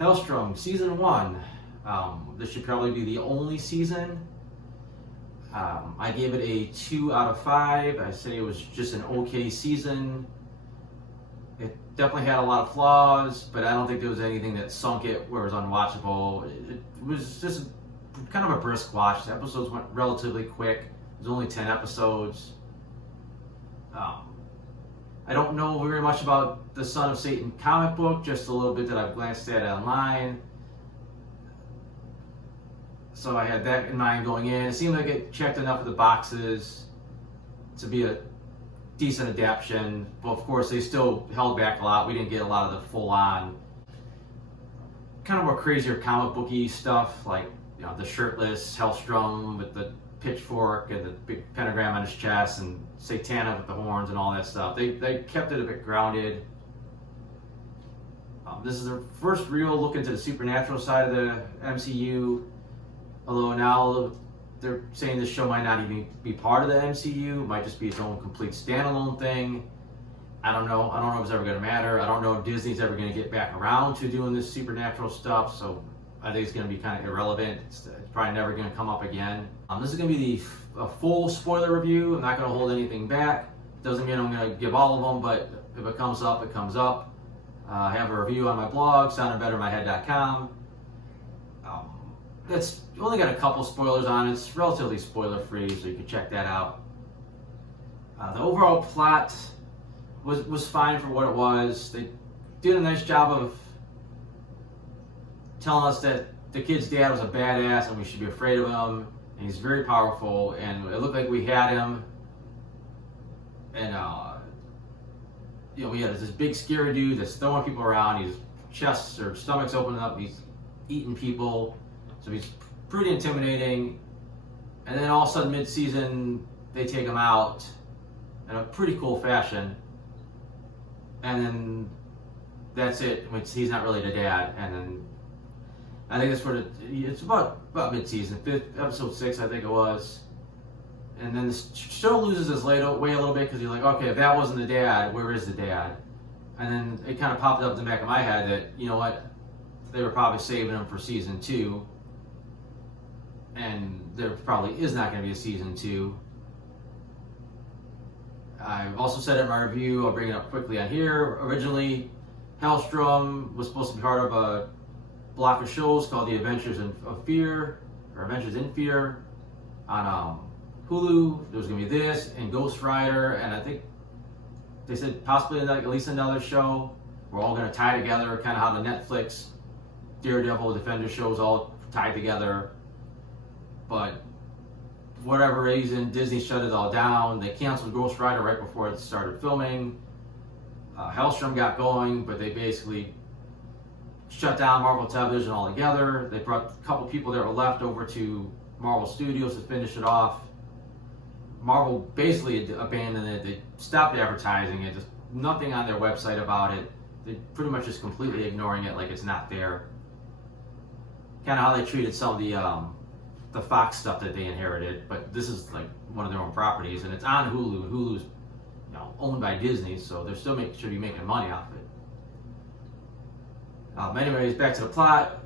Helstrom, season 1. This should probably be the only season. I gave it a 2 out of 5. I say it was just an okay season. It definitely had a lot of flaws, but I don't think there was anything that sunk it where it was unwatchable. It was just kind of a brisk watch. The episodes went relatively quick. It was only 10 episodes. I don't know very much about the Son of Satan comic book, just a little bit that I've glanced at online. So I had that in mind going in. It seemed like it checked enough of the boxes to be a decent adaptation. But of course, they still held back a lot. We didn't get a lot of the full-on, kind of more crazier comic booky stuff, like the shirtless Helstrom with the pitchfork and the big pentagram on his chest, and Satana with the horns and all that stuff. They kept it a bit grounded. This is their first real look into the supernatural side of the MCU. Although now they're saying this show might not even be part of the MCU, it might just be its own complete standalone thing. I don't know. I don't know if it's ever going to matter. I don't know if Disney's ever going to get back around to doing this supernatural stuff, so I think it's going to be kind of irrelevant. It's probably never going to come up again. This is going to be a full spoiler review. I'm not going to hold anything back. Doesn't mean I'm going to give all of them, but if it comes up, it comes up. I have a review on my blog, soundedbettermyhead.com. It's only got a couple spoilers on it. It's relatively spoiler-free, so you can check that out. The overall plot was fine for what it was. They did a nice job of telling us that the kid's dad was a badass and we should be afraid of him, and he's very powerful, and it looked like we had him. And we had this big scary dude that's throwing people around. His chests or stomach's opening up. He's eating people. So he's pretty intimidating. And then all of a sudden, mid-season, they take him out in a pretty cool fashion. And then that's it. He's not really the dad. And then I think that's where it's about mid-season, episode 6, I think it was. And then the show loses its way a little bit because you're like, okay, if that wasn't the dad, where is the dad? And then it kind of popped up in the back of my head that, you know what, they were probably saving him for season 2. And there probably is not going to be a season 2. I've also said it in my review, I'll bring it up quickly on here. Originally, Helstrom was supposed to be part of a block of shows called The Adventures of Fear, or Adventures in Fear, on Hulu. There was going to be this, and Ghost Rider, and I think they said possibly like at least another show. We're all going to tie together, kind of how the Netflix Daredevil Defender shows all tied together. But for whatever reason, Disney shut it all down. They canceled Ghost Rider right before it started filming. Helstrom got going, but they basically shut down Marvel Television altogether. They brought a couple people that were left over to Marvel Studios to finish it off. Marvel basically abandoned it. They stopped advertising it. Just nothing on their website about it. They're pretty much just completely ignoring it like it's not there. Kind of how they treated some of the Fox stuff that they inherited, but this is like one of their own properties, and it's on Hulu. Hulu's owned by Disney, so they're still should be making money off it. Anyways, back to the plot.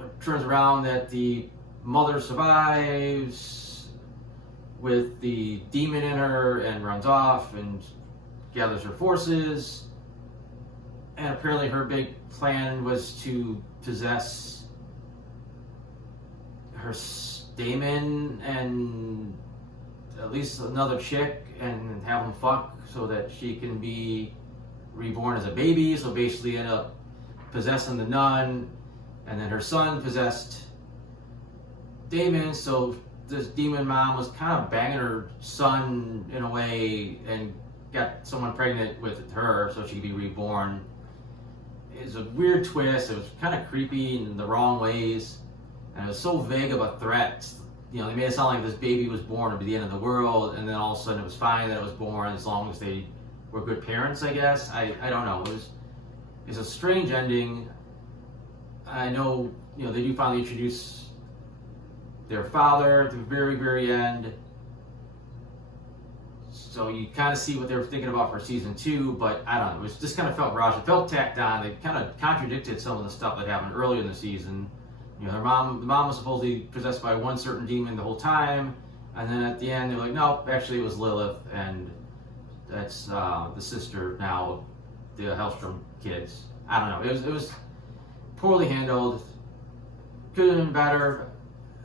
It turns around that the mother survives with the demon in her and runs off and gathers her forces. And apparently her big plan was to possess her Damon and at least another chick and have them fuck so that she can be reborn as a baby. So basically end up possessing the nun, and then her son possessed Damon. So this demon mom was kind of banging her son in a way and got someone pregnant with her so she could be reborn. It's a weird twist. It was kind of creepy in the wrong ways. And it was so vague of a threat. They made it sound like this baby was born at the end of the world, and then all of a sudden it was fine that it was born as long as they were good parents, I guess. I don't know. It's a strange ending. I know, they do finally introduce their father at the very, very end. So you kind of see what they were thinking about for season 2, but I don't know. It was just kind of felt rushed. It felt tacked on. They kind of contradicted some of the stuff that happened earlier in the season. You know, the mom was supposedly possessed by one certain demon the whole time, and then at the end they were like, no, actually it was Lilith, and that's the sister now of the Helstrom kids. I don't know. It was poorly handled. Could have been better.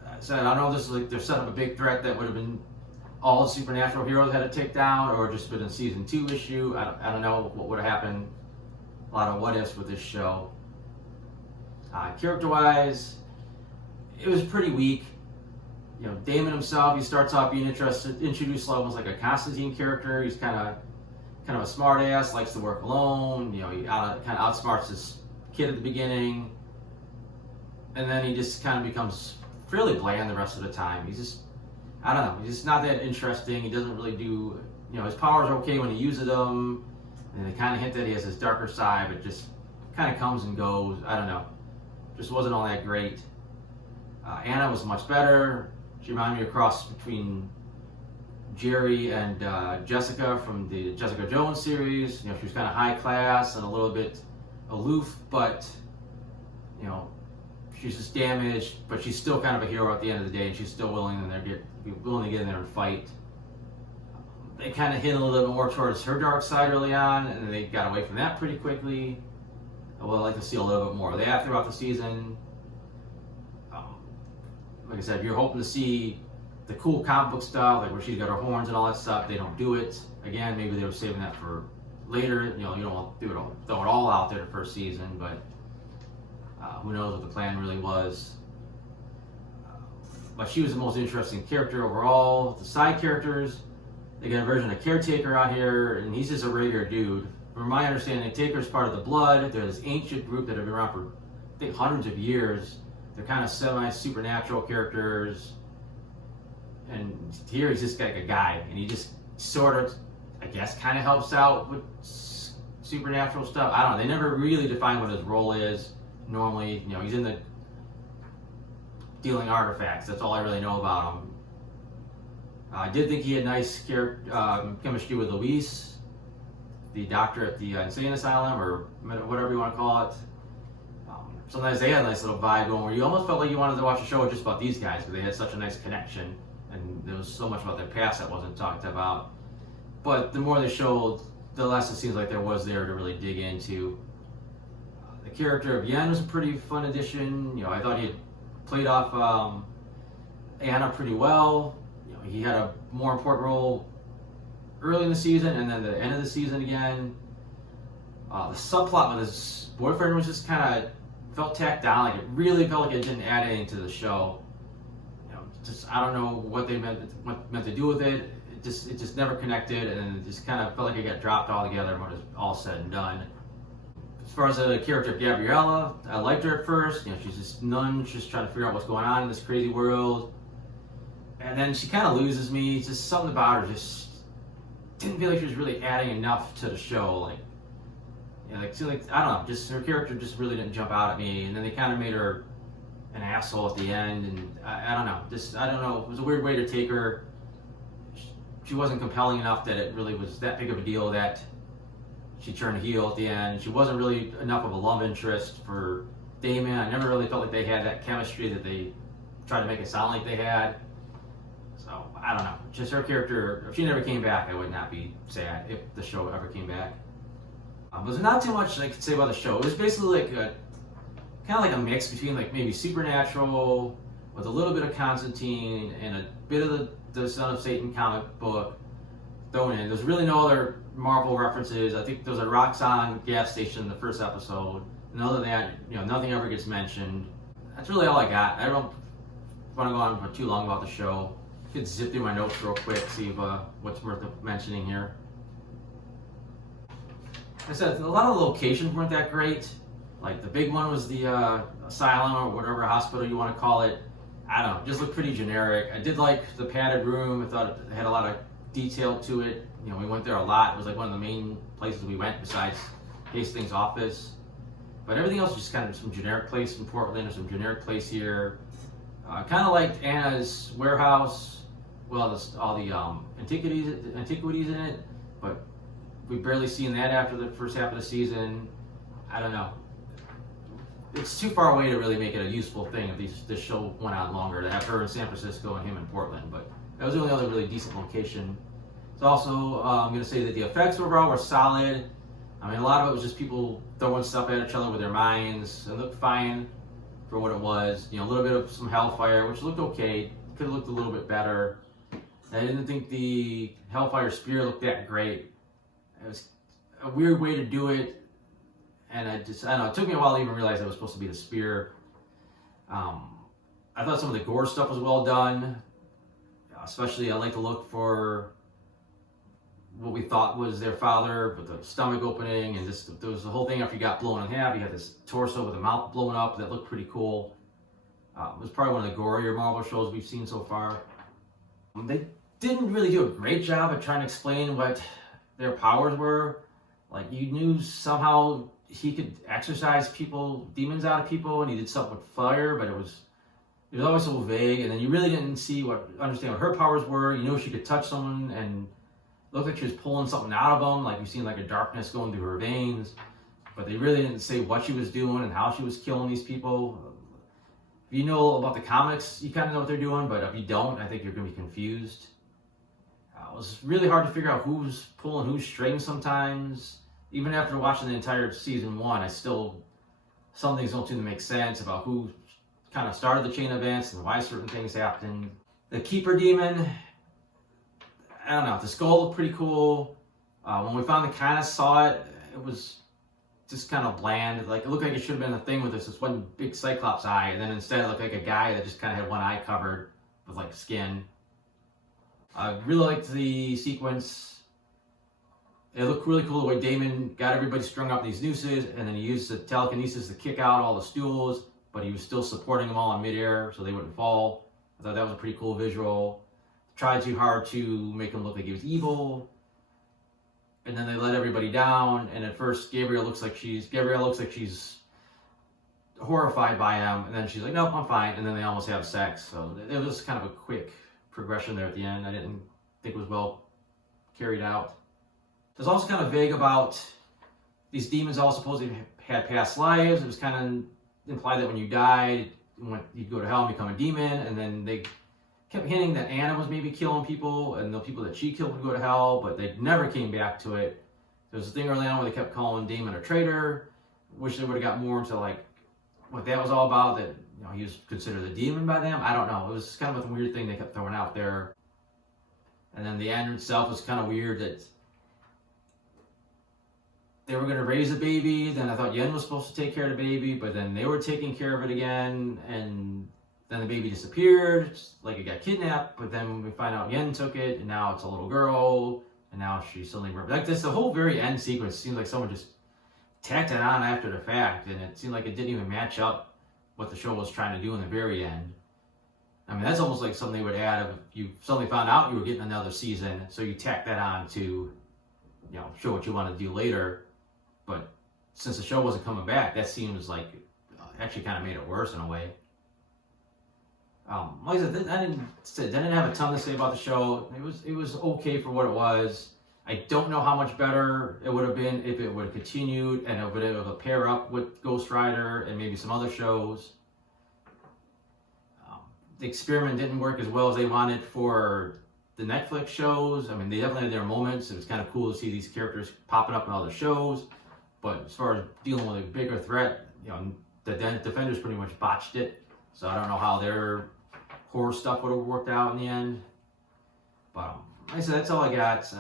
I said, I don't know if this is like they're setting up a big threat that would have been all the supernatural heroes had to take down, or just been a season 2 issue. I don't know what would have happened. A lot of what ifs with this show. Character-wise, it was pretty weak. You know, Damon himself, he starts off being introduced almost like a Constantine character. He's kind of a smart ass, likes to work alone. You know, he kind of outsmarts his kid at the beginning, and then he just kind of becomes fairly bland the rest of the time. He's just, I don't know, he's just not that interesting. He doesn't really do, you know, his powers are okay when he uses them, and they kind of hint that he has his darker side, but just kind of comes and goes. I don't know, just wasn't all that great. Anna was much better. She reminded me of a cross between Jerry and Jessica from the Jessica Jones series. You know, she was kind of high class and a little bit aloof, but, you know, she's just damaged, but she's still kind of a hero at the end of the day, and she's still willing to get in there and fight. They kind of hit a little bit more towards her dark side early on, and then they got away from that pretty quickly. I would like to see a little bit more of that throughout the season. Like I said, if you're hoping to see the cool comic book stuff, like where she's got her horns and all that stuff, they don't do it. Again, maybe they were saving that for later. You know, you don't want to throw it all out there the first season, but who knows what the plan really was. But she was the most interesting character overall. The side characters, they got a version of Caretaker out here, and he's just a regular dude. From my understanding, Taker's part of the Blood. They're this ancient group that have been around for, I think, hundreds of years. They're kind of semi-supernatural characters. And here he's just like a guy, and he just sort of, I guess, kind of helps out with supernatural stuff. I don't know. They never really define what his role is. Normally, you know, he's in the dealing artifacts. That's all I really know about him. I did think he had nice chemistry with Luis, the doctor at the insane asylum, or whatever you want to call it. Sometimes they had a nice little vibe going where you almost felt like you wanted to watch a show just about these guys because they had such a nice connection, and there was so much about their past that wasn't talked about. But the more they showed, the less it seems like there was there to really dig into. The character of Yen was a pretty fun addition. You know, I thought he had played off Anna pretty well. You know, he had a more important role early in the season, and then the end of the season again. The subplot with his boyfriend was just kind of felt tacked down. Like, it really felt like it didn't add anything to the show. You know, just I don't know what they meant to do with it. It just never connected, and it just kind of felt like it got dropped altogether when it was all said and done. As far as the character of Gabriella, I liked her at first. You know, she's this nun, just trying to figure out what's going on in this crazy world. And then she kind of loses me. Just something about her just didn't feel like she was really adding enough to the show. Like, you know, like I don't know, just her character just really didn't jump out at me. And then they kind of made her an asshole at the end, and I don't know. I don't know. It was a weird way to take her. She wasn't compelling enough that it really was that big of a deal that she turned heel at the end. She wasn't really enough of a love interest for Damon. I never really felt like they had that chemistry that they tried to make it sound like they had. So, I don't know. Just her character, if she never came back, I would not be sad if the show ever came back. There's not too much I could say about the show. It was basically like kind of like a mix between like maybe Supernatural with a little bit of Constantine and a bit of the Son of Satan comic book thrown in. There's really no other Marvel references. I think there's a Roxxon gas station in the first episode. And other than that, you know, nothing ever gets mentioned. That's really all I got. I don't want to go on for too long about the show. I could zip through my notes real quick, see if, what's worth mentioning here. Like I said, a lot of the locations weren't that great. Like the big one was the asylum or whatever hospital you want to call it. I don't know, just looked pretty generic. I did like the padded room. I thought it had a lot of detail to it. You know, we went there a lot. It was like one of the main places we went besides Hastings' office. But everything else was just kind of some generic place in Portland or some generic place here. Kind of liked Anna's warehouse. well, all the antiquities in it, but we've barely seen that after the first half of the season. I don't know. It's too far away to really make it a useful thing if this show went on longer, to have her in San Francisco and him in Portland. But that was the only other really decent location. It's also, I'm going to say that the effects overall were solid. I mean, a lot of it was just people throwing stuff at each other with their minds. It looked fine for what it was. You know, a little bit of some hellfire, which looked okay. Could have looked a little bit better. I didn't think the hellfire spear looked that great. It was a weird way to do it. And I don't know, it took me a while to even realize it was supposed to be the spear. I thought some of the gore stuff was well done. Especially, I like to look for what we thought was their father, with the stomach opening, and there was the whole thing after he got blown in half. He had this torso with the mouth blown up that looked pretty cool. It was probably one of the gorier Marvel shows we've seen so far. They didn't really do a great job at trying to explain what their powers were. Like, you knew somehow he could exorcise demons out of people, and he did something with fire, but it was always so vague. And then you really didn't understand what her powers were. You know, she could touch someone and it looked like she was pulling something out of them, like you've seen like a darkness going through her veins. But they really didn't say what she was doing and how she was killing these people. If you know about the comics, you kind of know what they're doing, but if you don't, I think you're going to be confused. It was really hard to figure out who's pulling whose strings sometimes. Even after watching the entire season 1, some things don't seem to make sense about who kind of started the chain of events and why certain things happened. The Keeper Demon, I don't know, the skull looked pretty cool. When we finally kind of saw it, it was just kind of bland. Like, it looked like it should have been a thing with this one big Cyclops eye, and then instead it looked like a guy that just kind of had one eye covered with like skin. I really liked the sequence. It looked really cool the way Damon got everybody strung up in these nooses, and then he used the telekinesis to kick out all the stools, but he was still supporting them all in midair so they wouldn't fall. I thought that was a pretty cool visual. Tried too hard to make him look like he was evil, and then they let everybody down. And at first, Gabrielle looks like she's horrified by him, and then she's like, "Nope, I'm fine." And then they almost have sex. So it was kind of a quick progression there at the end. I didn't think it was well carried out. It was also kind of vague about these demons all supposedly had past lives. It was kind of implied that when you died, you'd go to hell and become a demon, and then they kept hinting that Anna was maybe killing people, and the people that she killed would go to hell, but they never came back to it. There was a thing early on where they kept calling Damon a traitor. Wish they would have got more into like what that was all about, that he was considered a demon by them. I don't know. It was kind of a weird thing they kept throwing out there. And then the end itself was kind of weird, that they were going to raise the baby. Then I thought Yen was supposed to take care of the baby, but then they were taking care of it again, and then the baby disappeared, like it got kidnapped. But then we find out Yen took it, and now it's a little girl, and now she's suddenly like this. The whole very end sequence seems like someone just tacked it on after the fact, and it seemed like it didn't even match up what the show was trying to do in the very end. I mean, that's almost like something they would add if you suddenly found out you were getting another season, so you tack that on to, show what you want to do later. But since the show wasn't coming back, that seems like actually kind of made it worse in a way. Like I said, I didn't have a ton to say about the show. It was okay for what it was. I don't know how much better it would have been if it would have continued and it would have pair up with Ghost Rider and maybe some other shows. The experiment didn't work as well as they wanted for the Netflix shows. I mean, they definitely had their moments. It was kind of cool to see these characters popping up in other shows. But as far as dealing with a bigger threat, the Defenders pretty much botched it. So I don't know how their horror stuff would have worked out in the end. But like I said, that's all I got.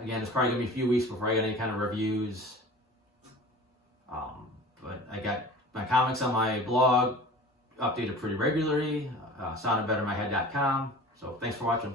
Again, it's probably going to be a few weeks before I get any kind of reviews. But I got my comics on my blog updated pretty regularly. Soundedbettermyhead.com. So thanks for watching.